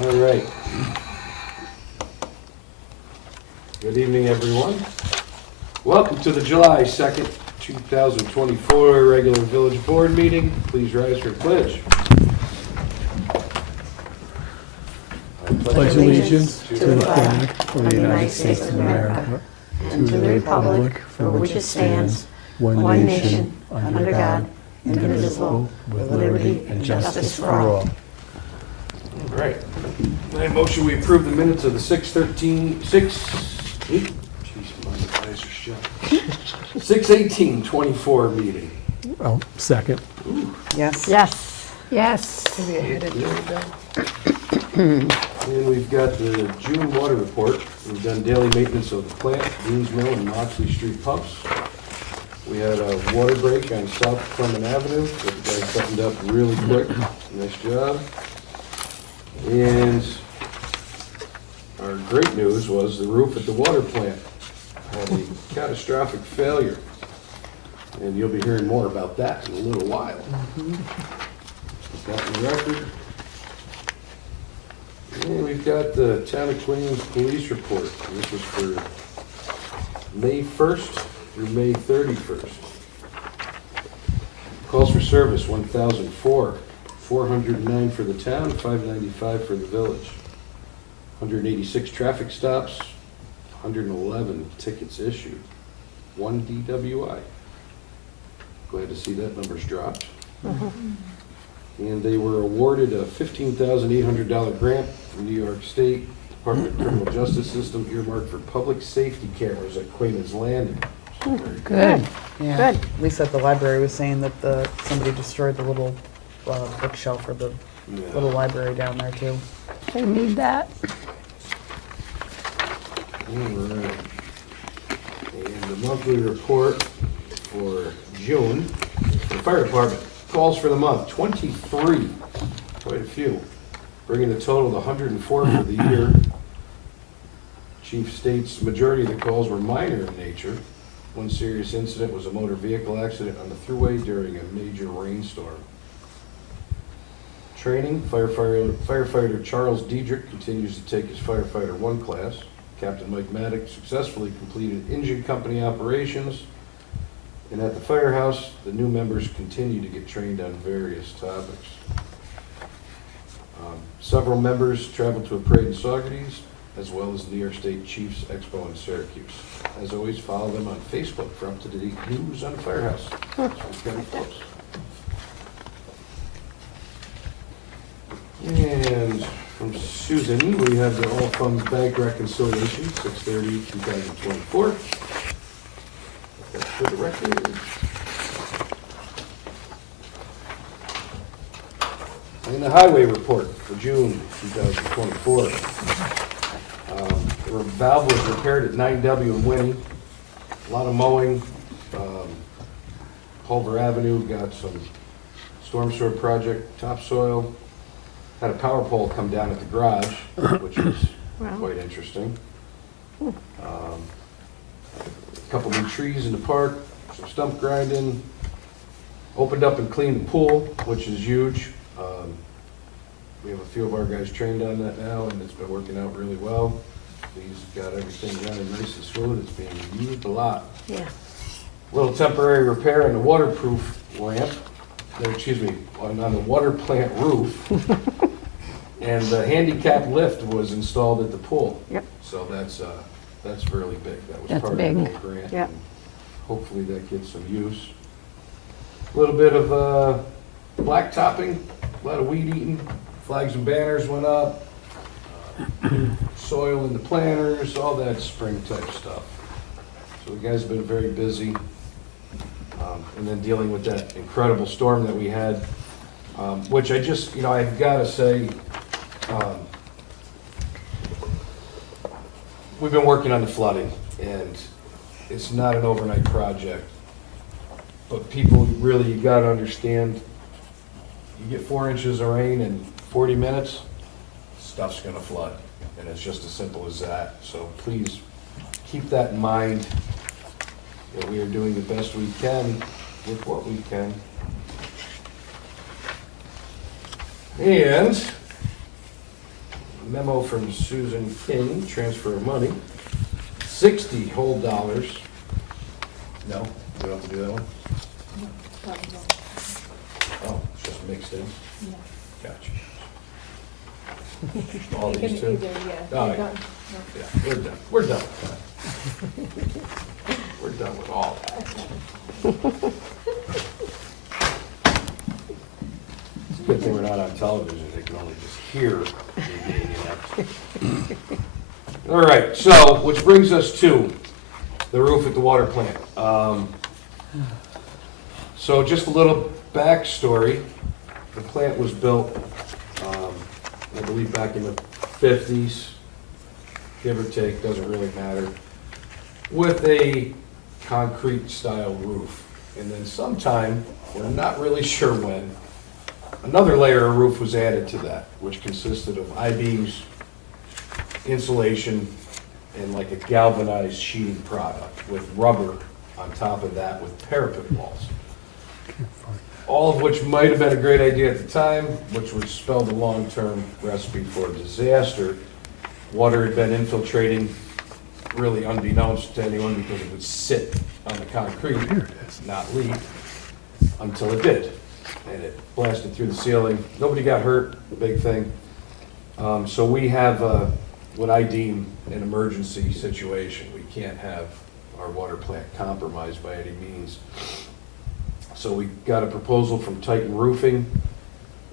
All right. Good evening, everyone. Welcome to the July 2nd, 2024 regular village board meeting. Please rise for pledge. I Pledge allegiance to the flag of the United States of America and to the republic for which it stands, one nation, under God, indivisible, with liberty and justice for all. All right. I motion we approve the minutes of the 6/18/24 meeting. Oh, second. Yes. Yes. Yes. Maybe I hit it during that. And we've got the June water report. We've done daily maintenance of the plant, Deans Mill and Moxley Street pumps. We had a water break on South Clement Avenue that the guys buttoned up really quick. Nice job. And our great news was the roof at the water plant had a catastrophic failure. And you'll be hearing more about that in a little while. Got the record. And we've got the Town of Queens Police Report. This was for May 1st through May 31st. Calls for service, 1,004. 409 for the town, 595 for the village. 186 traffic stops, 111 tickets issued, 1 DWI. Glad to see that number's dropped. And they were awarded a $15,800 grant from New York State Department of Criminal Justice System earmarked for public safety cameras at Quayman's Landing. So very Good. Yeah. Good. Lisa at the library was saying that somebody destroyed the little bookshelf for the Yeah. little library down there too. They need that. All right. And the monthly report for June, for the fire department, calls for the month, 23, quite a few, bringing the total to 104 for the year. Chief states majority of the calls were minor in nature. One serious incident was a motor vehicle accident on the thruway during a major rainstorm. Training, firefighter Charles Diedrich continues to take his firefighter 1 class. Captain Mike Maddox successfully completed engine company operations. And at the firehouse, the new members continue to get trained on various topics. Several members traveled to a parade in Saugerties, as well as the New York State Chiefs Expo in Syracuse. As always, follow them on Facebook for up-to-date news on the firehouse. So it's kind of close. And from Susan, we have the all funds bank reconciliation, 6/30/2024. That's for the record. And the highway report for June 2024. The valve was repaired at 9W in Winnie. A lot of mowing. Culver Avenue got some storm sewer project topsoil. Had a power pole come down at the garage, which was Wow. quite interesting. A couple new trees in the park, some stump grinding. Opened up and cleaned the pool, which is huge. We have a few of our guys trained on that now, and it's been working out really well. He's got everything running nice and smooth. It's being used a lot. Yeah. Little temporary repair on the waterproof lamp, on the water plant roof. And the handicap lift was installed at the pool. Yep. So that's really big. That was That's part big. of the whole grant. Yep. and Hopefully that gets some use. A little bit of black topping, a lot of weed eating, flags and banners went up, soil in the planters, all that spring type stuff. So the guys have been very busy. And then dealing with that incredible storm that we had, which I've got to say, we've been working on the flooding, and it's not an overnight project. But people, really, you got to understand, you get 4 inches of rain in 40 minutes, stuff's going to flood. And it's just as simple as that. So please keep that in mind, that we are doing the best we can with what we can. And memo from Susan King, transfer of money, 60 whole dollars. No, we don't have to do that one? Oh, it's just mixed in? Gotcha. All these two? Oh, yeah. Yeah, we're done. We're done with that. We're done with all that. It's a good thing we're not on television. They can only just hear me being inept. All right, so, which brings us to the roof at the water plant. So just a little backstory. The plant was built, I believe back in the 50s, give or take, doesn't really matter, with a concrete style roof. And then sometime, we're not really sure when, another layer of roof was added to that, which consisted of I-beams, insulation, and like a galvanized sheeting product with rubber on top of that with parapet walls. All of which might have been a great idea at the time, which would spell the long-term recipe for disaster. Water had been infiltrating, really unbeknownst to anyone, because it would sit on the concrete, not leak, until it did. And it blasted through the ceiling. Nobody got hurt, big thing. So we have what I deem an emergency situation. We can't have our water plant compromised by any means. So we got a proposal from Titan Roofing.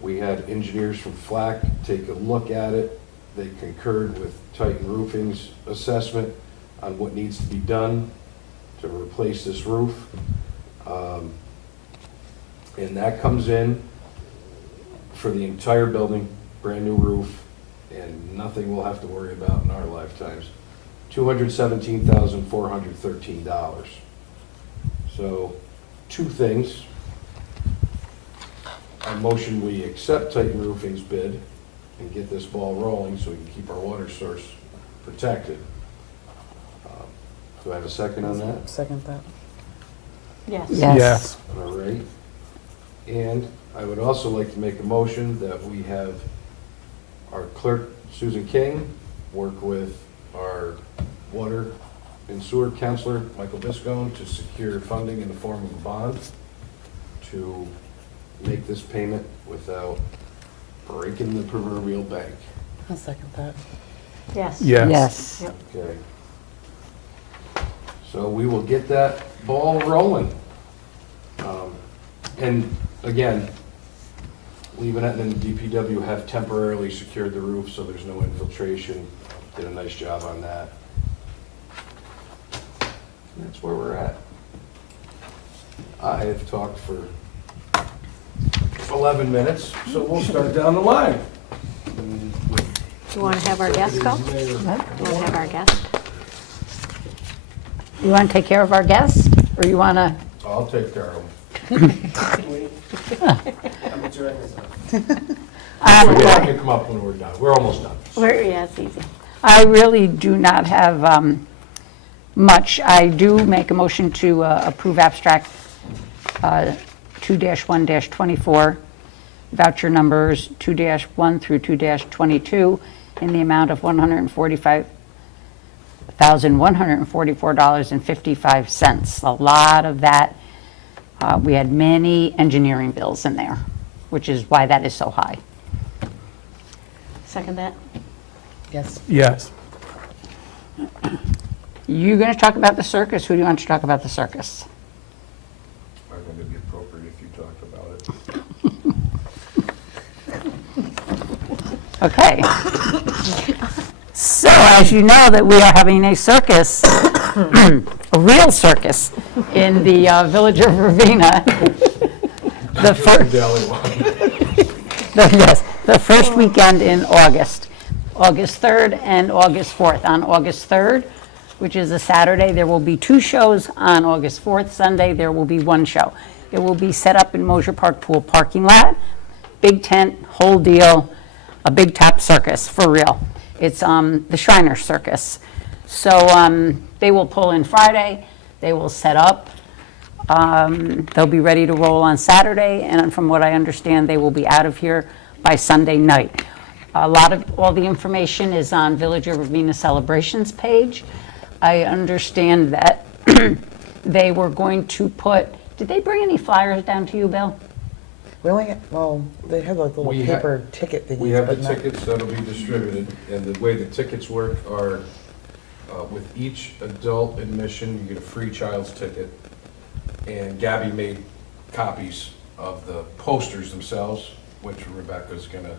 We had engineers from Flack take a look at it. They concurred with Titan Roofing's assessment on what needs to be done to replace this roof. And that comes in for the entire building, brand new roof, and nothing we'll have to worry about in our lifetimes. $217,413. So, two things. I motion we accept Titan Roofing's bid and get this ball rolling so we can keep our water source protected. Do I have a second on that? Second that. Yes. Yes. All right. And I would also like to make a motion that we have our clerk, Susan King, work with our water and sewer counselor, Michael Viscone, to secure funding in the form of a bond to make this payment without breaking the proverbial bank. I'll second that. Yes. Yes. Yep. Okay. So we will get that ball rolling. And again, Lebanon and DPW have temporarily secured the roof so there's no infiltration. Did a nice job on that. That's where we're at. I have talked for 11 minutes, so we'll start down the line. Do you want to have our guest go? Do you want to have our guest? You want to take care of our guest, or you want to? I'll take care of them. I can come up when we're done. We're almost done. Yeah, it's easy. I really do not have much. I do make a motion to approve abstract 2-1-24, voucher numbers 2-1 through 2-22 in the amount of $145,144.55. A lot of that, we had many engineering bills in there, which is why that is so high. Second that? Yes. Yes. You going to talk about the circus? Who do you want to talk about the circus? I think it'd be appropriate if you talked about it. Okay. So, as you know, that we are having a circus, a real circus, in the village of Ravena. The first, yes, the first weekend in August, August 3rd and August 4th. On August 3rd, which is a Saturday, there will be 2 shows. On August 4th, Sunday, there will be 1 show. It will be set up in Mosier Park Pool parking lot, big tent, whole deal, a big top circus, for real. It's the Shriner Circus. So they will pull in Friday, they will set up, they'll be ready to roll on Saturday, and from what I understand, they will be out of here by Sunday night. All the information is on Village of Ravena Celebrations page. I understand that they were going to did they bring any flyers down to you, Bill? We only, well, they have like little We ha- paper ticket thingies. We have the but not- tickets that'll be distributed, and the way the tickets work are, with each adult admission, you get a free child's ticket. And Gabby made copies of the posters themselves, which Rebecca's gonna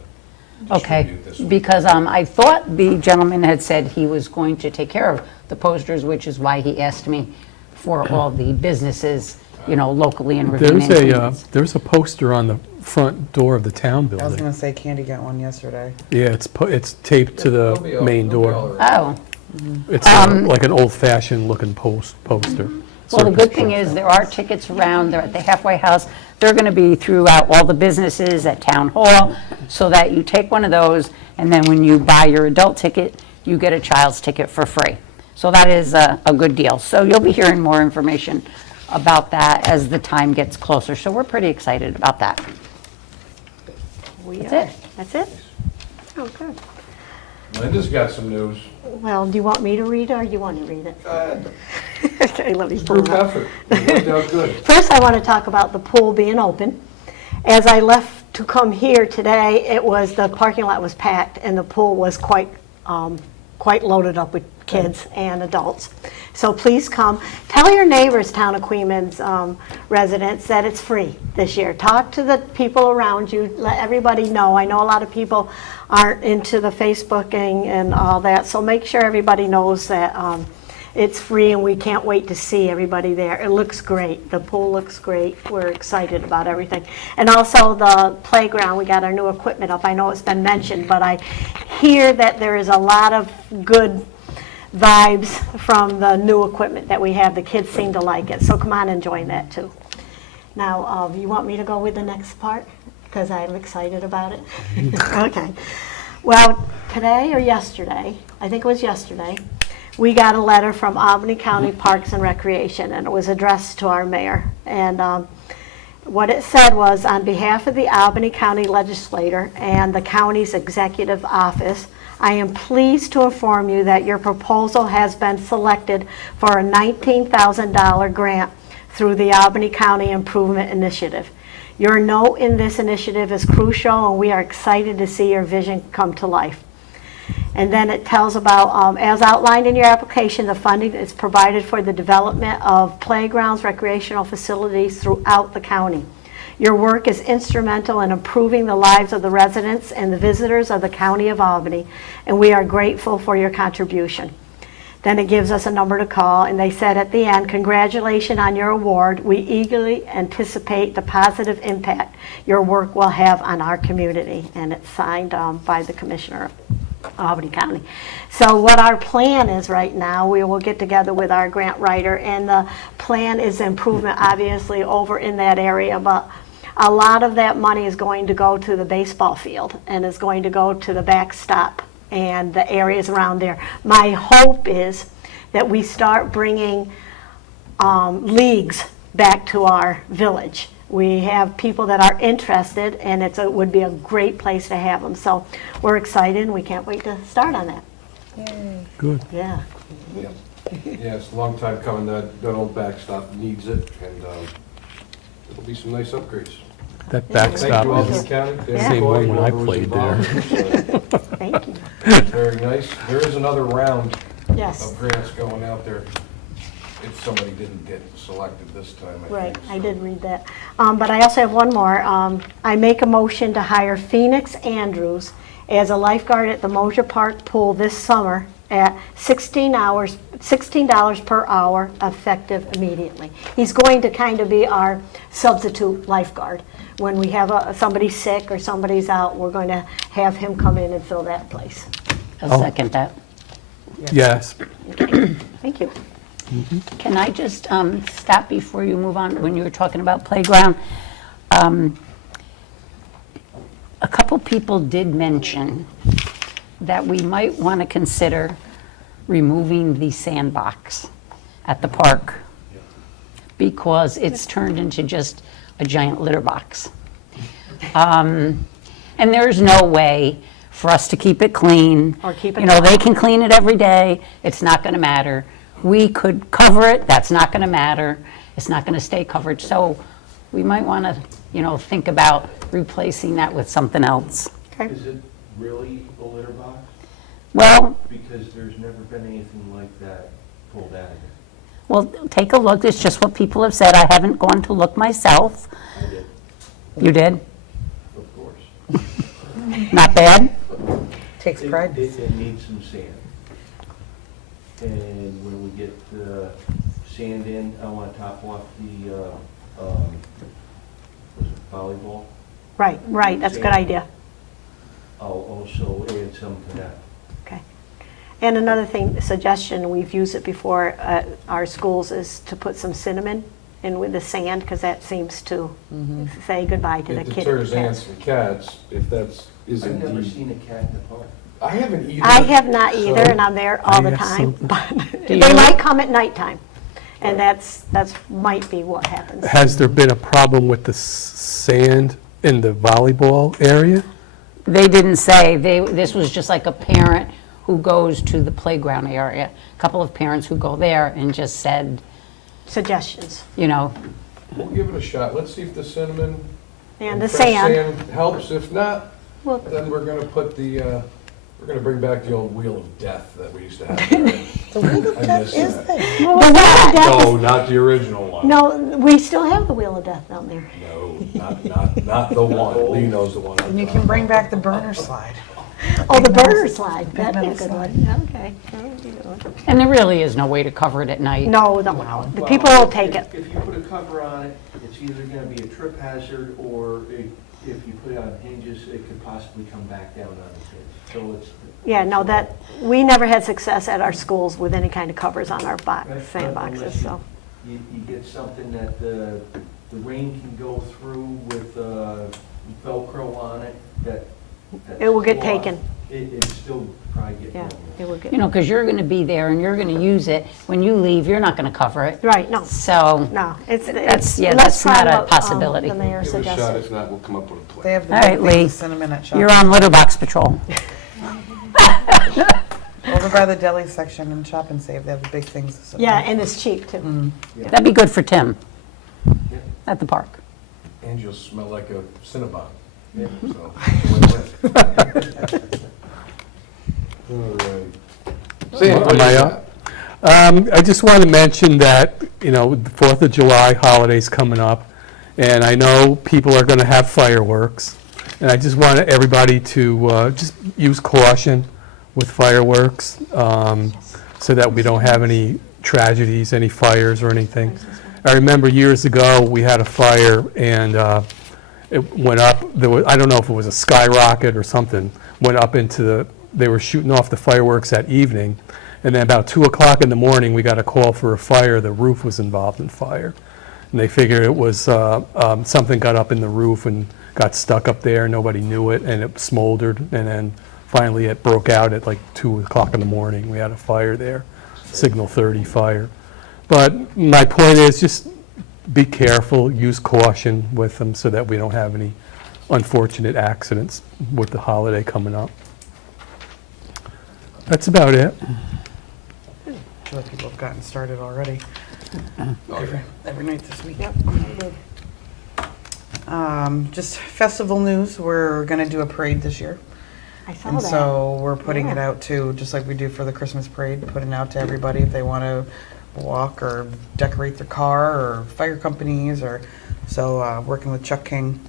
Okay, distribute this week. because I thought the gentleman had said he was going to take care of the posters, which is why he asked me for all the businesses, locally in Ravena. There's a poster on the front door of the town I was building. gonna say Candy got one yesterday. Yeah, it's taped to They'll the be all- main they'll be door. all right. Oh, It's like an old-fashioned looking poster. well, the good Circus thing show. is there are tickets around, they're at the halfway house. They're going to be throughout all the businesses at Town Hall, so that you take one of those, and then when you buy your adult ticket, you get a child's ticket for free. So that is a good deal. So you'll be hearing more information about that as the time gets closer. So we're pretty excited about that. That's it. That's it? Oh, good. Linda's got some news. Well, do you want me to read it, or do you want to read it? Okay, let me pull Group it up. effort. It worked out good. First, I want to talk about the pool being open. As I left to come here today, the parking lot was packed, and the pool was quite loaded up with kids and adults. So please come. Tell your neighbors, Town of Queens residents, that it's free this year. Talk to the people around you. Let everybody know. I know a lot of people aren't into the Facebooking and all that, so make sure everybody knows that it's free, and we can't wait to see everybody there. It looks great. The pool looks great. We're excited about everything. And also the playground, we got our new equipment up. I know it's been mentioned, but I hear that there is a lot of good vibes from the new equipment that we have. The kids seem to like it, so come on and join that too. Now, you want me to go with the next part? Because I'm excited about it? Okay. Well, today or yesterday, I think it was yesterday, we got a letter from Albany County Parks and Recreation, and it was addressed to our mayor. And what it said was, on behalf of the Albany County Legislature and the county's executive office, I am pleased to inform you that your proposal has been selected for a $19,000 grant through the Albany County Improvement Initiative. Your note in this initiative is crucial, and we are excited to see your vision come to life. And then it tells about, as outlined in your application, the funding is provided for the development of playgrounds, recreational facilities throughout the county. Your work is instrumental in improving the lives of the residents and the visitors of the County of Albany, and we are grateful for your contribution. Then it gives us a number to call, and they said at the end, congratulations on your award. We eagerly anticipate the positive impact your work will have on our community. And it's signed by the Commissioner of Albany County. So what our plan is right now, we will get together with our grant writer, and the plan is improvement, obviously, over in that area, but a lot of that money is going to go to the baseball field, and is going to go to the backstop and the areas around there. My hope is that we start bringing leagues back to our village. We have people that are interested, and it would be a great place to have them. So we're excited, and we can't wait to start on that. Good. Yeah. Yeah, it's a long time coming. That old backstop needs it, and it'll be some nice upgrades. That Thank backstop you, Albany is County. the same one when I played there. Thank you. Very nice. There is another round Yes. of grants going out there if somebody didn't get selected this time, I Right, think. I so. did read that. But I also have one more. I make a motion to hire Phoenix Andrews as a lifeguard at the Mosier Park Pool this summer at $16 per hour, effective immediately. He's going to kind of be our substitute lifeguard. When we have somebody sick or somebody's out, we're going to have him come in and fill that place. I'll second that. Yes. Thank you. Can I just stop before you move on, when you were talking about playground? A couple people did mention that we might want to consider removing the sandbox at the park because it's turned into just a giant litter box. And there's no way for us to keep it clean. Or keep it You know, they alive. can clean it every day, it's not going to matter. We could cover it, that's not going to matter, it's not going to stay covered. So we might want to, you know, think about replacing that with something else. Okay. Is it really a litter box? Well, Because there's never been anything like that pulled out of it. well, take a look, it's just what people have said, I haven't gone to look myself. I did, You did? of course. Not bad? Takes pride. It needs some sand. And when we get the sand in, I want to top off the, was it volleyball? Right, that's a good idea. I'll also add some to that. Okay. And another thing, suggestion, we've used it before at our schools, is to put some cinnamon in with the sand, because that seems to say goodbye to the It kid. deters ants from cats, if that's, is I've never indeed. seen a cat in the park. I haven't either. I have not either, So- and I'm there all the I have time, some. but Do they you? might come at nighttime, and that's might be what happens. Has there been a problem with the sand in the volleyball area? They didn't say, this was just like a parent who goes to the playground area. A couple of parents who go there and just said, Suggestions. you know, We'll give it a shot. Let's see if the cinnamon And the fresh sand. helps. If not, Well, then we're gonna put the, we're gonna bring back the old wheel of death that we used to have there. The wheel of I death miss is that. there. the Wheel of Death No, not the original one. No, we still have the Wheel of Death down there. No, not the one. Lee knows the one. I'm And you talking can bring about. back the burner slide. Oh, the burner slide, that'd be a metal good slide. one. Okay. That would be a good one. and there really is no way to cover it at night. No, the Well, people will take it. If you put a cover on it, it's either going to be a trip hazard, or if you put it on hinges, it could possibly come back down on the kids. So it's. Yeah, no, we never had success at our schools with any kind of covers on our sandboxes, Unless so. You get something that the rain can go through with Velcro on it, that's It will get cloth. taken. It still probably get Yeah, ruined. it would get, You know, because you're going to be there and you're going to use it. When you leave, you're not going to cover it. right, no, So, no, it's. Yeah, let's that's not try a what, possibility. The mayor Give it a shot. suggested. If not, we'll come up with a plan. They have the All big right, thing Lee. with cinnamon at shop. you're on litter box patrol. Over by the deli section in Shop and Save, they have the big things. of cinnamon. Yeah, and it's cheap too. That'd be good for Tim at the park. And you'll smell like a Cinnabon. Yeah. So, it's a win-win. All right. Sam, what do you Am I got? up? I just want to mention that, you know, the 4th of July holiday's coming up, and I know people are going to have fireworks, and I just want everybody to just use caution with fireworks, so that we don't have any tragedies, any fires or anything. I remember years ago, we had a fire, and it went up, I don't know if it was a skyrocket or something, went up into they were shooting off the fireworks that evening, and then about 2 o'clock in the morning, we got a call for a fire. The roof was involved in fire. And they figured it was something got up in the roof and got stuck up there, nobody knew it, and it smoldered, and then finally it broke out at like 2 o'clock in the morning. We had a fire there, Signal 30 fire. But my point is, just be careful, use caution with them so that we don't have any unfortunate accidents with the holiday coming up. That's about it. I feel like people have gotten started already. Every night this week. Yep. Just festival news, we're gonna do a parade this year. I saw And that. so we're putting it Yeah. out to, just like we do for the Christmas parade, putting it out to everybody if they want to walk or decorate their car, or fire companies, or, so working with Chuck King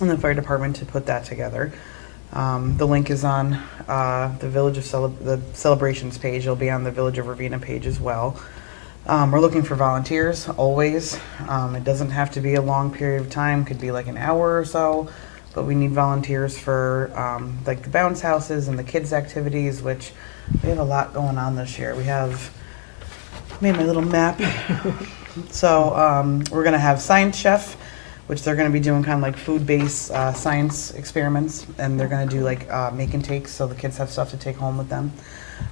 and the fire department to put that together. The link is on the Village of the Celebrations page. It'll be on the Village of Ravena page as well. We're looking for volunteers, always. It doesn't have to be a long period of time, could be like an hour or so, but we need volunteers for like the bounce houses and the kids' activities, which we have a lot going on this year. We have, made my little map. So we're gonna have Science Chef, which they're gonna be doing kind of like food-based science experiments, and they're gonna do like make and takes, so the kids have stuff to take home with them.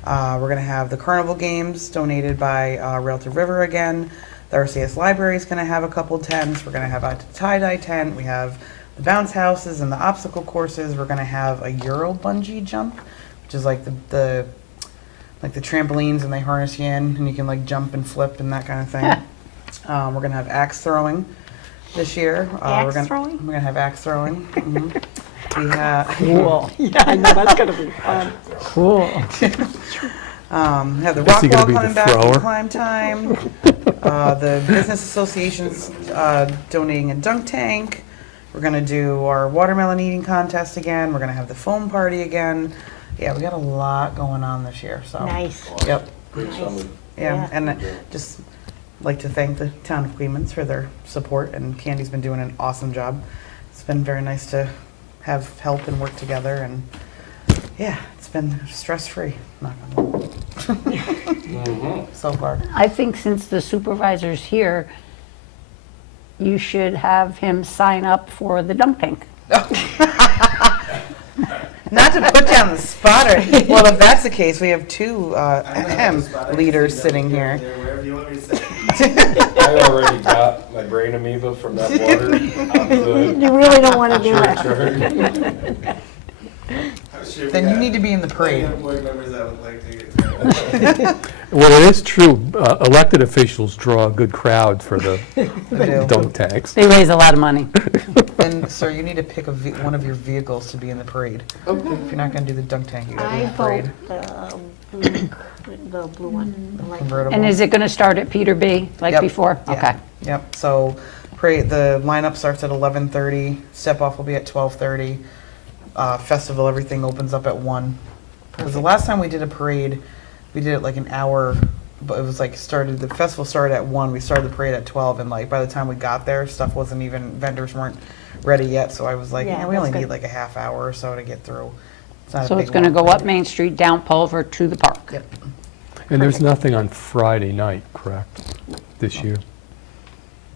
We're gonna have the carnival games donated by Railton River again. The RCS Library is gonna have a couple tents. We're gonna have a tie-dye tent. We have the bounce houses and the obstacle courses. We're gonna have a Euro bungee jump, which is like the trampolines, and they harness you in and you can like jump and flip and that kind of thing. We're gonna have axe throwing this year. Axe throwing? We're gonna have axe throwing. Mhm. We have Cool. Yeah, I know, that's gonna be fun. Cool. have the Is rock he wall gonna be the coming back thrower? in climb time. The business association's donating a dunk tank. We're gonna do our watermelon eating contest again. We're gonna have the foam party again. Yeah, we got a lot going on this year. So Nice. Yep. Great summer. Yeah, Yeah. and just like to thank the town of Clements for their support, and Candy's been doing an awesome job. It's been very nice to have help and work together, and yeah, it's been stress-free, knock on wood, so far. I think since the supervisor's here, you should have him sign up for the dunk tank. Not to put you on the spot, or, well, if that's the case, we have two leaders sitting here. Wherever you want me to sit. I already got my brain amoeba from that water. I'm good. You really don't want to do Sure, that. sure. I'm sure we Then you got need to be in the plenty parade. of board members that would like to get to Well, it is true, elected officials draw a good crowd for the They do. dunk tanks. They raise a lot of money. And, sir, you need to pick one of your vehicles to be in the parade. If you're not gonna do the dunk tank, you gotta be in I the vote parade. the blue one. the light blue. Convertible. And is it going to start at Peter B. like Yep. before? Yeah. Okay. Yep, so parade, the lineup starts at 11:30, step-off will be at 12:30. Festival, everything opens up at 1. Because the last time we did a parade, we did it like an hour, but it was like the festival started at 1, we started the parade at 12, and like by the time we got there, stuff wasn't even, vendors weren't ready yet, so I was like, Yeah, we only that's need good. like a half hour or so to get through. Not a So it's big going to walk. go up Main Street, down Pulver to the park. Yep. And there's nothing on Friday night, correct, this year?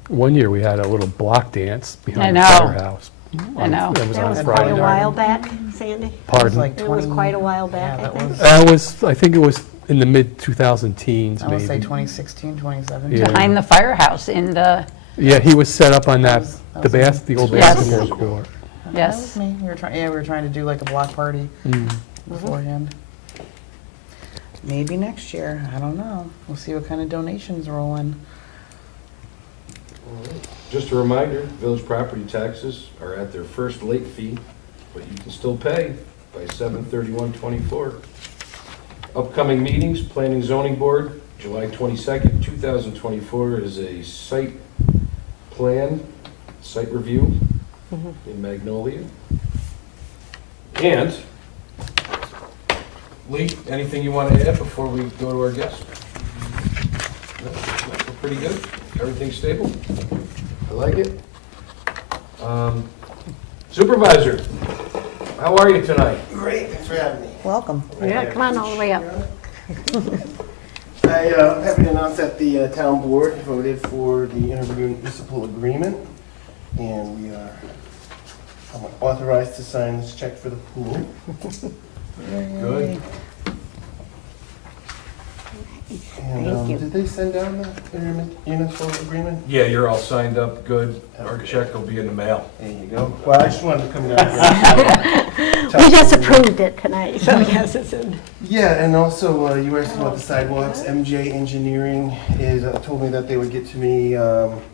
One year, we had a little block dance behind the I know. firehouse. I know. That was That on was quite Friday a night. while back, Sandy. It was Pardon? like It was 20 quite a while back, yeah, I think. I think it was in the mid-2010s, I would say maybe. 2016, 2017. Yeah. Behind the firehouse in the, Yeah, he was set up on that, That was- the old Yes. basketball court. That yes. was me. We were trying to do like a block party Mm. beforehand. Maybe next year. I don't know. We'll see what kind of donations roll in. Just a reminder, village property taxes are at their first late fee, but you can still pay by 7/31/24. Upcoming meetings, Planning Zoning Board, July 22nd, 2024 is a site review in Magnolia. And, Lee, anything you want to add before we go to our guest? No, we're pretty good. Everything's stable. I like it. Supervisor, how are you tonight? Great, thanks for having me. Welcome. Yeah, come on all the way up. I'm happy to announce that the town board voted for the intermunicipal agreement, and we are authorized to sign this check for the pool. Good. And, Thank you. did they send down the intermunicipal agreement? Yeah, you're all signed up, good. Our check will be in the mail. There you go. Well, I just wanted to come down here. We just approved it tonight, so yes, it's in. Yeah, and also, you were asking about the sidewalks. MJ Engineering told me that they would get to me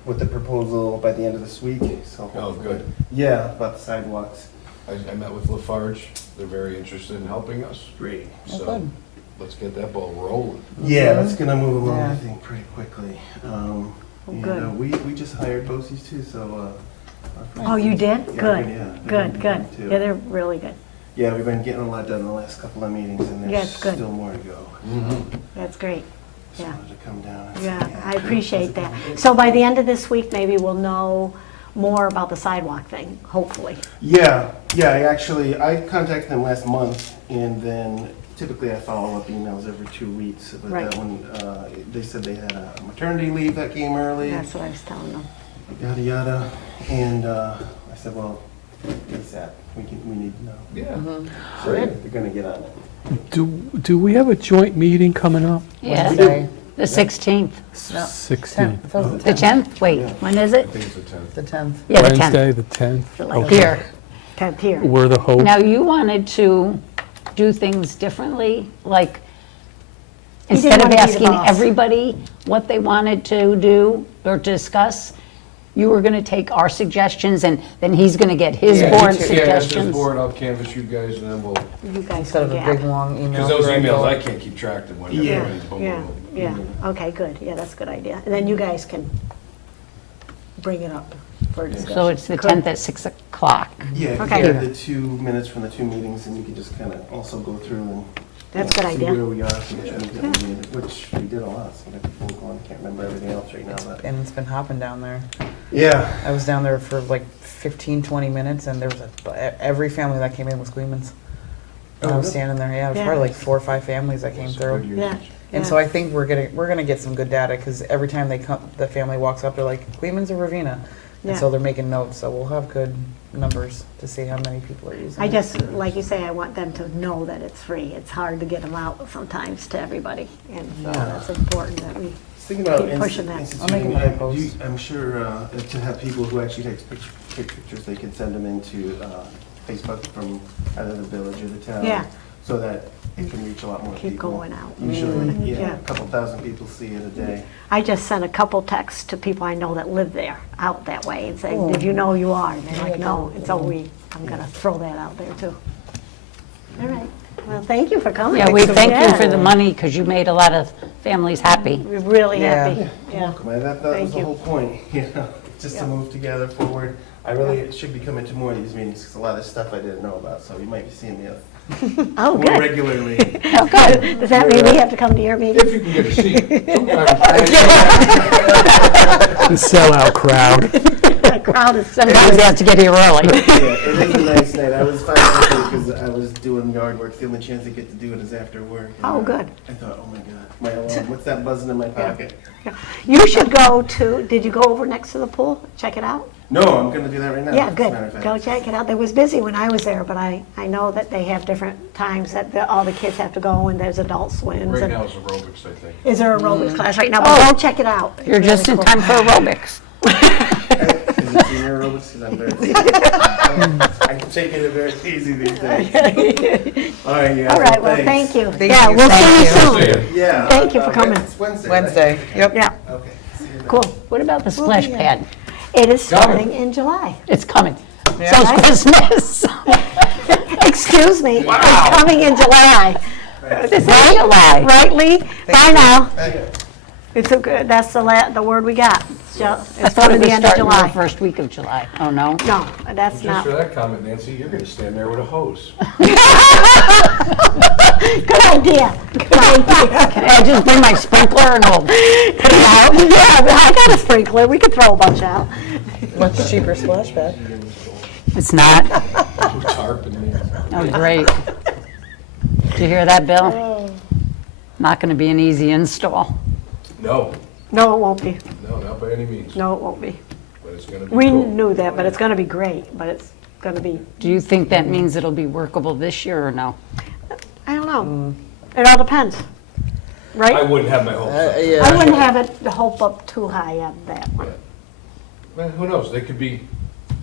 with the proposal by the end of this week, so. Oh, good. Yeah, about the sidewalks. I met with Lafarge. They're very interested in helping us. Great. Oh, So good. let's get that ball rolling. Yeah, that's gonna move along, Yeah. I think, pretty quickly. And, good. we just hired BOCES too, so. our first Oh, you did? Yeah, Good, yeah, good, good. too. Yeah, they're really good. Yeah, we've been getting a lot done in the last couple of meetings, and Yeah, there's it's good. still more to go. That's great. Just Yeah. wanted to come down and Yeah, say, I appreciate that. So by the end of this week, maybe we'll know more about the sidewalk thing, hopefully. Yeah, I contacted them last month, and then typically I follow up emails every 2 weeks. But Right. that one, they said they had a maternity leave that came early, That's what I was telling them. yada, yada. And I said, well, ASAP, we need to know. Yeah. So they're gonna get on it. Do we have a joint meeting coming up? Yes. We do. The 16th. No, 16th. I thought it was The 10th? Wait, when is it? I think it's the 10th. The 10th. Yeah, the 10th. Wednesday, the 10th. Okay. Here. 10th here. We're the hope. Now, you wanted to do things differently, like, He didn't instead of wanna be the asking boss. everybody what they wanted to do or discuss, you were going to take our suggestions, and then he's going to get his Yeah, board you canvas this suggestions. board, I'll canvass you guys, and then we'll, You guys Instead of can a big, gab. long email. because those thread emails, going. I can't keep track of when Yeah. everybody's boom, Yeah, boom, boom. yeah, okay, good, yeah, that's a good idea. And then you guys can bring it up for discussion. So it's the Could- 10th at 6 o'clock. Yeah, you Okay. get the 2 minutes from the 2 meetings, and you can just kind of also go through and. That's a good See idea. where we are, see which ones that we needed, which we did a lot, so many people going, can't remember everything else right now, but. And it's been hopping down there. Yeah. I was down there for like 15, 20 minutes, and there was every family that came in was Gleeman's. And I Oh, was really? standing there, yeah, it was Yeah. probably like 4 or 5 families that came Some through. good years. Yeah. And so I think we're gonna get some good data, because every time they come, the family walks up, they're like, Gleeman's or Ravena? And Yeah. so they're making notes, so we'll have good numbers to see how many people are using I it. just, like you say, I want them to know that it's free. It's hard to get them out sometimes to everybody, and so Yeah. that's important that we, Thinking about Keep pushing that. I'll make instituting another that, post. I'm sure to have people who actually take pictures, they can send them into Facebook from either the village or the town. Yeah. So that it can reach a lot more people. keep going out. Usually, yeah, Yeah. a couple thousand people see it a day. I just sent a couple texts to people I know that live there, out that way, and saying, Oh. did you know you are? And they're like, no, and so I'm gonna throw that out there too. All right, well, thank you for coming. Yeah, we thank you for Yeah. the money, because you made a lot of families happy. We're really Yeah. happy, yeah. Welcome, that was Thank the you. whole point, you know, just to Yeah. move together forward. I really should be coming to more of these meetings, because a lot of stuff I didn't know about, so you might be seeing me Oh, more good. regularly. Oh, good. Does that mean we have to come to your meeting? If you can get a seat. Sometimes- The sellout crowd. The crowd is, Sometimes you have to get here early. Yeah, it is a nice night. I was fine because I was doing yard work. The only chance I get to do it is after work. And, Oh, good. I thought, oh my God, my alarm, what's that buzzing in my pocket? you should go to, did you go over next to the pool? Check it out? No, I'm gonna do that right now. Yeah, as a good. matter of fact. Go check it out. It was busy when I was there, but I know that they have different times that all the kids have to go, and there's adult swims. Right and- now it's aerobics, I think. Is there aerobics class right now? But go check it out. It's You're just in really time for aerobics. Is it senior aerobics? 'Cause I'm very, I'm taking it very easy these days. All right, you guys. All right, well, thanks. thank you. Thank Yeah, you. we'll see you Thank soon. Yeah. Thank you for coming. It's Wednesday. right? Wednesday, yep. Yeah, Okay. See you then. cool. What about the splash pad? It is Coming. starting in July. It's coming. Yeah. So's Christmas. Excuse me, it's coming in July. It's in July. Right, Lee? Bye now. Okay. It's a good, that's the word we got. It's I coming thought to it the was end of starting the July. first week of July. Oh, no? No, that's Just not. for that comment, Nancy, you're gonna stand there with a hose. Good idea. Good idea. Can I just bring my sprinkler and we'll put it out? Yeah, I got a sprinkler. We could throw a bunch out. Much cheaper splash pad. It's not? Tarp and. Oh, great. Did you hear that, Bill? Not going to be an easy install. No, No, it won't be. no, not by any means, No, it won't be. but it's gonna be We cool. knew that, but it's going to be great, but it's going to be, Do you think that means it'll be workable this year or no? I don't know. It all depends, I right? wouldn't have my hopes up. Yeah. I wouldn't have it, the hope up too high on that one. Well, who knows, they could be,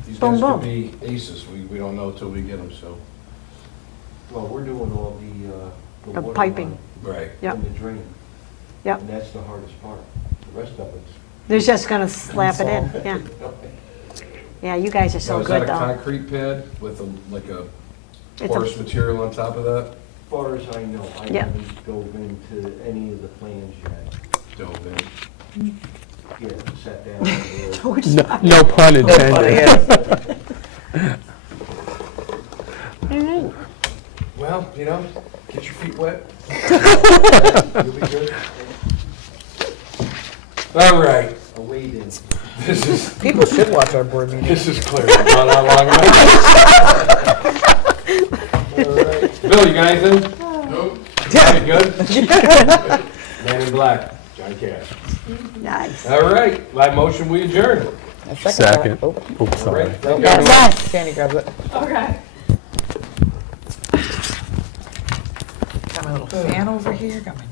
these Boom, guys boom. could be aces, we don't know till we get them, so. Well, we're doing all The water piping. line Right. Yep. and the drain. Yep. And that's the hardest part. The rest of it's. They're just going to slap it in, yeah. Yeah, you guys are Now, so is that good a though. concrete pad with like a It's porous a, material on top of that? As far as I know, I Yeah. haven't dove into any of the plans yet. Dove in. Yeah, sat down. and No pun intended. Well, you know, get your feet wet. You'll be good. All right, a wade in. this is, People should watch our board meeting. this is clear. Not that long enough. All right. Bill, you got anything? Nope. You good? Man in Black, John Cash. nice. All right, my motion, we adjourn. A Second. Oh, Oops, All sorry. right, thank you, Yes, everyone. yes. Sandy grabs it. Okay. Got my little fan over here, got my